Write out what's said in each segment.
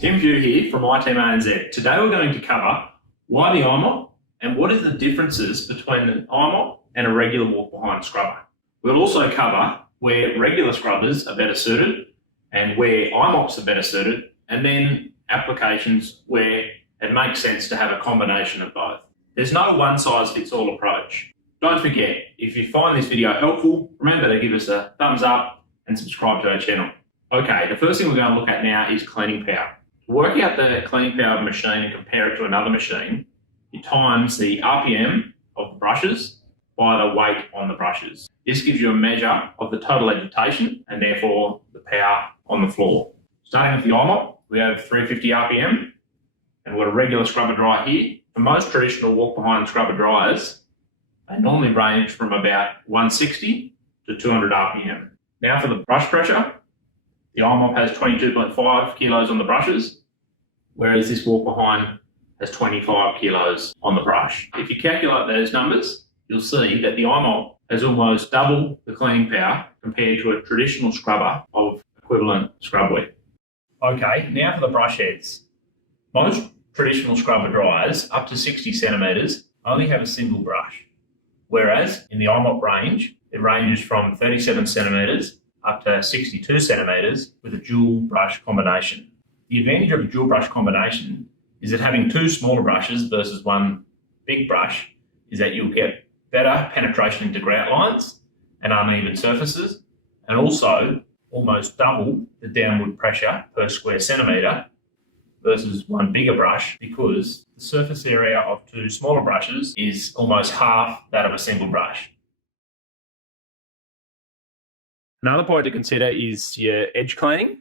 Tim Pugh here from My Team ANZ. Today we're going to cover why the IMOP and what is the differences between the IMOP and a regular walk-behind scrubber. We'll also cover where regular scrubbers are better suited and where IMOPs are better suited, and then applications where it makes sense to have a combination of both. There's no one-size-fits-all approach. Don't forget, if you find this video helpful, remember to give us a thumbs up and subscribe to our channel. Okay, the first thing we're going to look at now is cleaning power. To work out the cleaning power of a machine and compare it to another machine, you times the RPM of the brushes by the weight on the brushes. This gives you a measure of the total agitation and therefore the power on the floor. Starting with the IMOP, we have 350 RPM and we've got a regular scrubber dryer here. For most traditional walk-behind scrubber dryers, they normally range from about 160 to 200 RPM. Now for the brush pressure, the IMOP has 22.5 kilos on the brushes, whereas this walk-behind has 25 kilos on the brush. If you calculate those numbers, you'll see that the IMOP has almost double the cleaning power compared to a traditional scrubber of equivalent scrub width. Okay, now for the brush heads. Most traditional scrubber dryers, up to 60 centimetres, only have a single brush, whereas in the IMOP range, it ranges from 37 centimetres up to 62 centimetres with a dual brush combination. The advantage of a dual brush combination is that having two smaller brushes versus one big brush is that you'll get better penetration into grout lines and uneven surfaces, and also almost double the downward pressure per square centimetre versus one bigger brush, because the surface area of two smaller brushes is almost half that of a single brush. Another point to consider is your edge cleaning.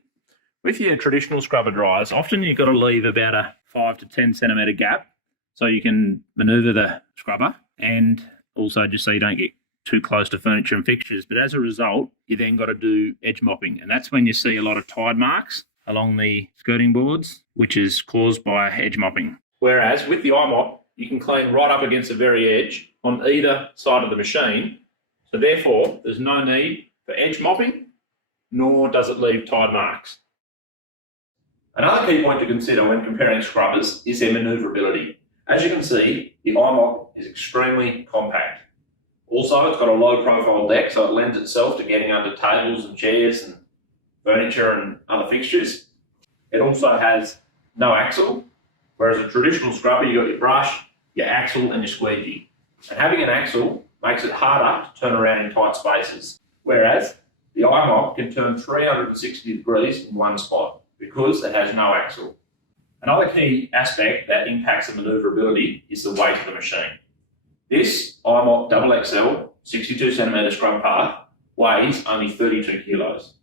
With your traditional scrubber dryers, often you've got to leave about a 5 to 10 centimetre gap so you can manoeuvre the scrubber, and also just so you don't get too close to furniture and fixtures. But as a result, you then got to do edge mopping, and that's when you see a lot of tide marks along the skirting boards, which is caused by edge mopping. Whereas with the IMOP, you can clean right up against the very edge on either side of the machine, so therefore there's no need for edge mopping, nor does it leave tide marks. Another key point to consider when comparing scrubbers is their manoeuvrability. As you can see, the IMOP is extremely compact. Also, it's got a low profile deck, so it lends itself to getting under tables and chairs and furniture and other fixtures. It also has no axle, whereas a traditional scrubber, you've got your brush, your axle and your squeegee. And having an axle makes it harder to turn around in tight spaces, whereas the IMOP can turn 360 degrees in one spot because it has no axle. Another key aspect that impacts the manoeuvrability is the weight of the machine. This IMOP XXL 62 centimetre scrub path weighs only 32 kilos,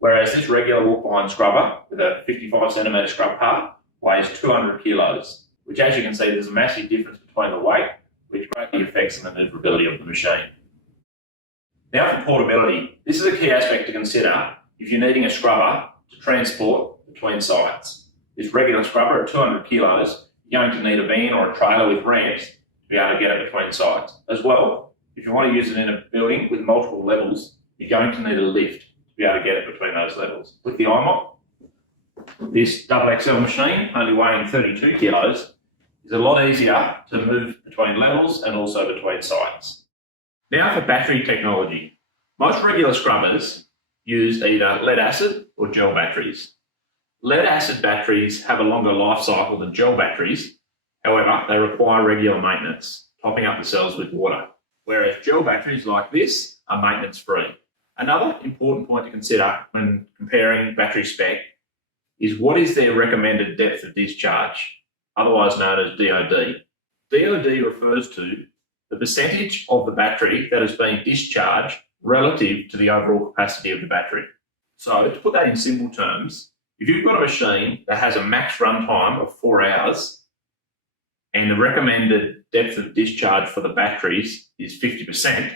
whereas this regular walk-behind scrubber with a 55 centimetre scrub path weighs 200 kilos, which, as you can see, there's a massive difference between the weight, which greatly affects the manoeuvrability of the machine. Now for portability. This is a key aspect to consider if you're needing a scrubber to transport between sites. This regular scrubber at 200 kilos, you're going to need a van or a trailer with ramps to be able to get it between sites. As well, if you want to use it in a building with multiple levels, you're going to need a lift to be able to get it between those levels. With the IMOP, this XXL machine, only weighing 32 kilos, is a lot easier to move between levels and also between sites. Now for battery technology. Most regular scrubbers use either lead acid or gel batteries. Lead acid batteries have a longer life cycle than gel batteries. However, they require regular maintenance, topping up the cells with water, whereas gel batteries like this are maintenance free. Another important point to consider when comparing battery spec is what is their recommended depth of discharge, otherwise known as DOD. DOD refers to the percentage of the battery that is being discharged relative to the overall capacity of the battery. So to put that in simple terms, if you've got a machine that has a max runtime of 4 hours and the recommended depth of discharge for the batteries is 50%,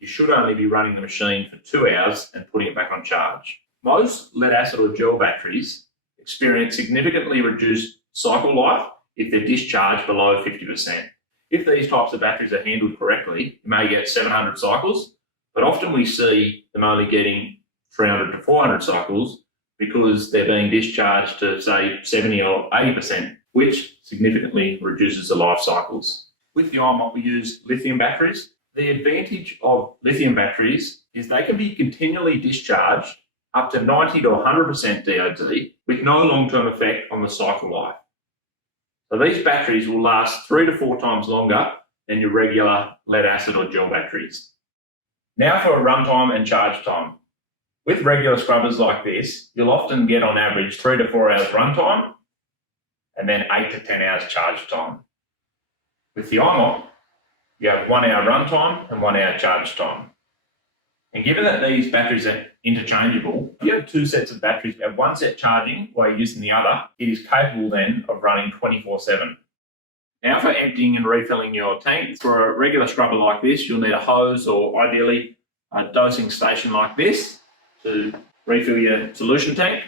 you should only be running the machine for 2 hours and putting it back on charge. Most lead acid or gel batteries experience significantly reduced cycle life if they're discharged below 50%. If these types of batteries are handled correctly, you may get 700 cycles, but often we see them only getting 300 to 400 cycles because they're being discharged to, say, 70 or 80%, which significantly reduces the life cycles. With the iMop, we use lithium batteries. The advantage of lithium batteries is they can be continually discharged up to 90 to 100% DOD with no long-term effect on the cycle life. So these batteries will last 3 to 4 times longer than your regular lead acid or gel batteries. Now for a runtime and charge time. With regular scrubbers like this, you'll often get on average 3 to 4 hours runtime and then 8 to 10 hours charge time. With the iMop, you have 1 hour runtime and 1 hour charge time. And given that these batteries are interchangeable, if you have 2 sets of batteries, you have 1 set charging while you're using the other, it is capable then of running 24/7. Now for emptying and refilling your tank, for a regular scrubber like this, you'll need a hose or ideally a dosing station like this to refill your solution tank.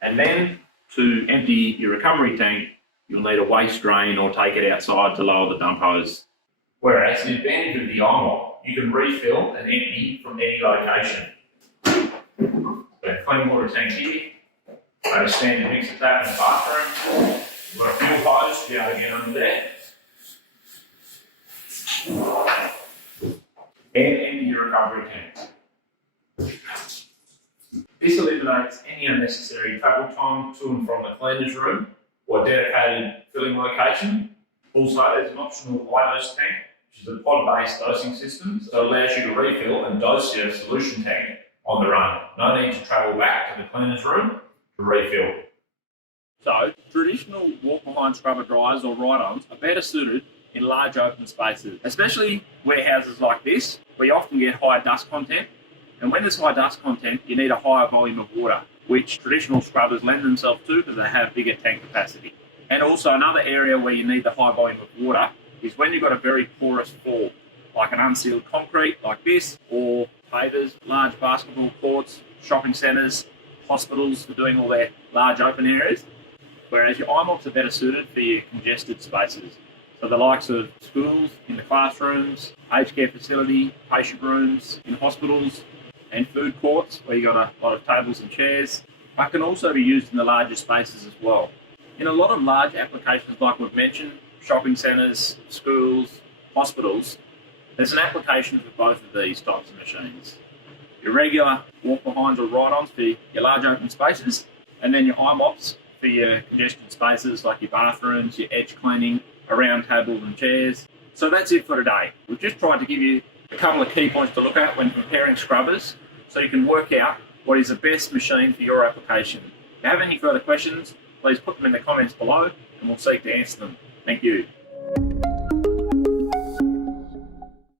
And then to empty your recovery tank, you'll need a waste drain or take it outside to lower the dump hose. Whereas the advantage of the iMop, you can refill and empty from any location. So clean water tank here, got a standard mixer tap in the bathroom, you've got a fuel hose to be able to get under there. And empty your recovery tank. This eliminates any unnecessary travel time to and from the cleaner's room or dedicated filling location. Also, there's an optional iDose tank, which is a pod-based dosing system, so it allows you to refill and dose your solution tank on the run. No need to travel back to the cleaner's room to refill. So, traditional walk-behind scrubber dryers or ride-ons are better suited in large open spaces, especially warehouses like this, where you often get high dust content. And when there's high dust content, you need a higher volume of water, which traditional scrubbers lend themselves to because they have bigger tank capacity. And also another area where you need the high volume of water is when you've got a very porous floor, like an unsealed concrete like this, or pavers, large basketball courts, shopping centres, hospitals for doing all their large open areas. Whereas your iMops are better suited for your congested spaces. So the likes of schools, in the classrooms, aged care facility, patient rooms, in hospitals, and food courts where you've got a lot of tables and chairs, but can also be used in the larger spaces as well. In a lot of large applications like we've mentioned, shopping centres, schools, hospitals, there's an application for both of these types of machines. Your regular walk-behinds or ride-ons for your large open spaces, and then your iMops for your congested spaces like your bathrooms, your edge cleaning, around tables and chairs. So that's it for today. We've just tried to give you a couple of key points to look at when comparing scrubbers so you can work out what is the best machine for your application. If you have any further questions, please put them in the comments below and we'll seek to answer them. Thank you.